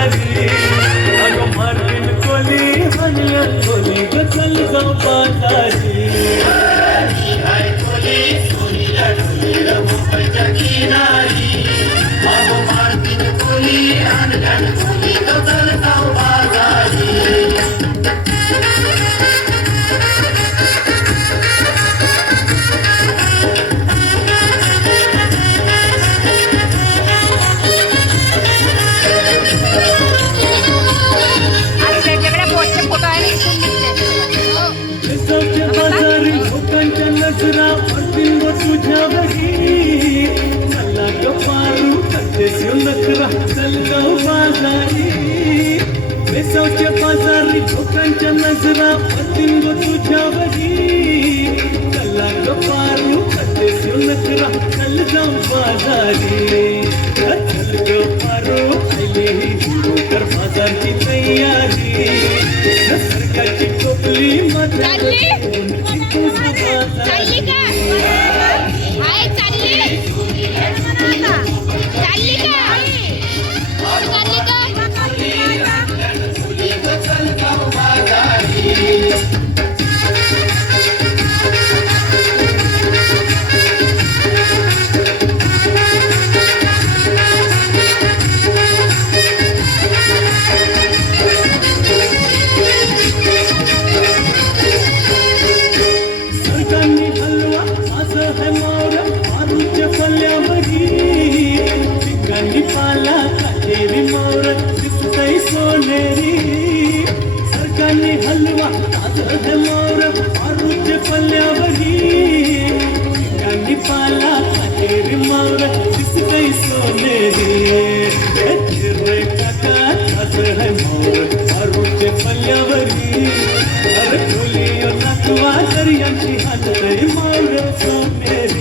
किनारी अगं मार्टिन कोली हनलन कोली ग चल जाऊ बाजारी बाजारी लोकांच्या नजरा पडतील व तुझ्यावरी चला ग पारू करतेस नखरा चल जाऊ बाजारी बेसावच्या बाजारी लोकांच्या नजरा पडतील व तुझ्यावरी चला ग पारू करतेस नखरा चल जाऊ बाजारी चल ग पारू आली कर बाजारची तयारी सरकारची टोपली चालली चालली का हाय चालली चालली का पाला काटेरी मोर दिसतय सोनेरी सरकारने हलवा ताजं मोर आरूचे पल्ल्यावरी ठिकाणी पाला काटेरी मोर दिसतय सोनेरी रे काका ताजं मोर आरूचे पल्ल्यावरी अरे खोली नातवा दर्यांची हातय मोर सोनेरी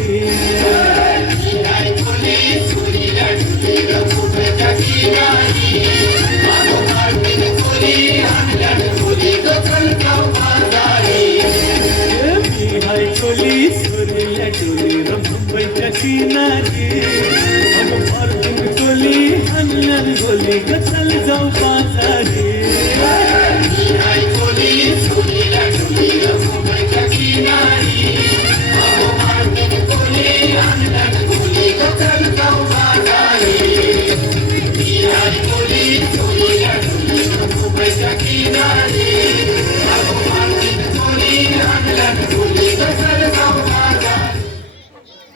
मुंबईच्या किनारी अगं मार्टिन कोली हनलन कोली ग चल जाऊ बाजारी Kiनारी